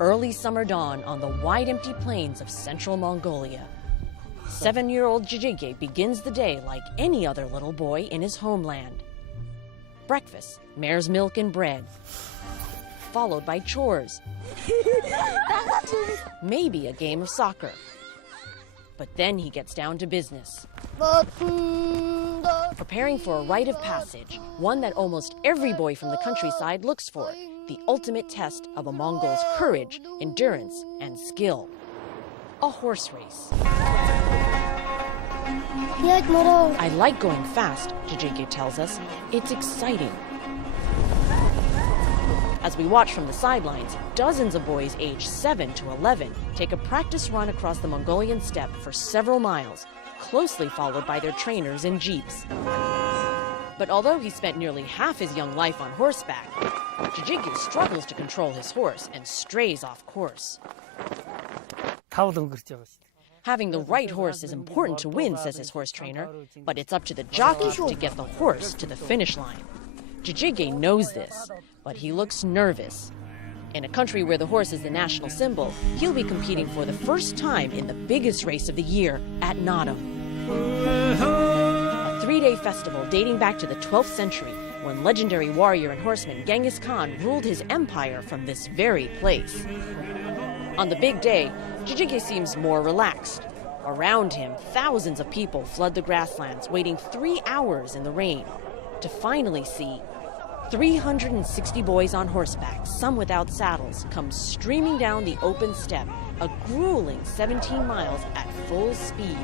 Early summer dawn on the wide empty plains of central Mongolia. 7-year-old Jijige begins the day like any other little boy in his homeland. Breakfast, mare's milk and bread, followed by chores, maybe a game of soccer. But then he gets down to business, preparing for a rite of passage, one that almost every boy from the countryside looks for, the ultimate test of a Mongol's courage, endurance, and skill. A horse race. I like going fast, Jijige tells us. It's exciting. As we watch from the sidelines, dozens of boys aged 7 to 11 take a practice run across the Mongolian steppe for several miles, closely followed by their trainers in jeeps. But although he spent nearly half his young life on horseback, Jijige struggles to control his horse and strays off course. Having the right horse is important to win, says his horse trainer, but it's up to the jockey to get the horse to the finish line. Jijige knows this, but he looks nervous. In a country where the horse is the national symbol, he'll be competing for the first time in the biggest race of the year at Naadam. A 3-day festival dating back to the 12th century, when legendary warrior and horseman Genghis Khan ruled his empire from this very place. On the big day, Jijige seems more relaxed. Around him, thousands of people flood the grasslands, waiting 3 hours in the rain, to finally see 360 boys on horseback, some without saddles, come streaming down the open steppe, a grueling 17 miles at full speed.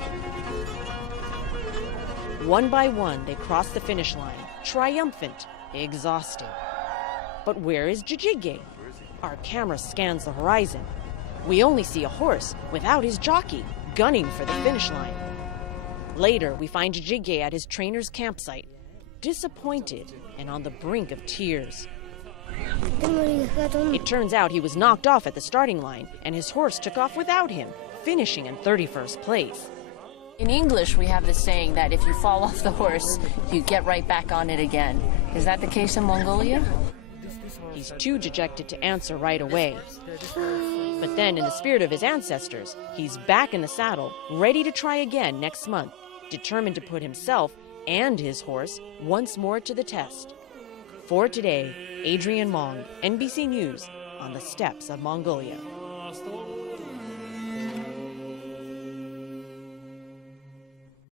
One by one, they cross the finish line, triumphant, exhausted. But where is Jijige? Our camera scans the horizon. We only see a horse without his jockey, gunning for the finish line. Later, we find Jijige at his trainer's campsite, disappointed and on the brink of tears. It turns out he was knocked off at the starting line, and his horse took off without him, finishing in 31st place. In English, we have this saying that if you fall off the horse, you get right back on it again. Is that the case in Mongolia? He's too dejected to answer right away. But then, in the spirit of his ancestors, he's back in the saddle, ready to try again next month, determined to put himself and his horse once more to the test. For today, Adrian Mong, NBC News, on the steppes of Mongolia.